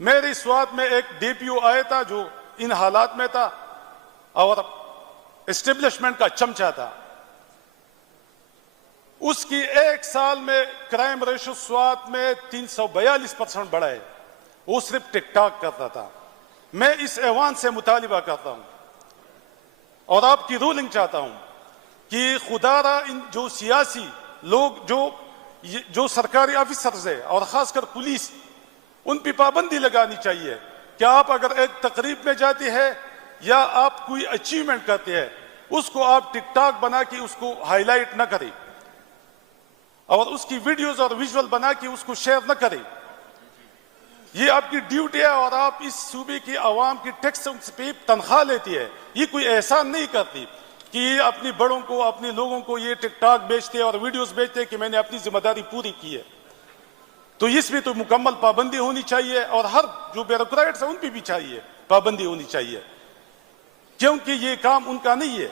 میری سوات میں ایک ڈی پی او آیا تھا جو ان حالات میں تھا اور اسٹیبلشمنٹ کا چمچہ تھا. اس کی ایک سال میں کرائم ریشو سوات میں 342% بڑھا ہے. وہ صرف ٹک ٹاک کرتا تھا. میں اس ایوان سے مطالبہ کرتا ہوں اور آپ کی رولنگ چاہتا ہوں کہ خدا را ان جو سیاسی لوگ جو سرکاری آفیسرز ہیں اور خاص کر پولیس، ان پہ پابندی لگانی چاہیے کہ آپ اگر ایک تقریب میں جاتے ہیں یا آپ کوئی اچیومنٹ کرتے ہیں، اس کو آپ ٹک ٹاک بنا کے اس کو ہائی لائٹ نہ کریں اور اس کی ویڈیوز اور ویژول بنا کے اس کو شیئر نہ کریں. یہ آپ کی ڈیوٹی ہے اور آپ اس صوبے کی عوام کی ٹیکس پہ تنخواہ لیتی ہے. یہ کوئی احسان نہیں کرتی کہ یہ اپنی بڑوں کو، اپنے لوگوں کو یہ ٹک ٹاک بیچتے اور ویڈیوز بیچتے کہ میں نے اپنی ذمہ داری پوری کی ہے. تو اس میں تو مکمل پابندی ہونی چاہیے اور ہر جو بیوروکریٹس ہیں ان پہ بھی چاہیے پابندی ہونی چاہیے، کیونکہ یہ کام ان کا نہیں ہے.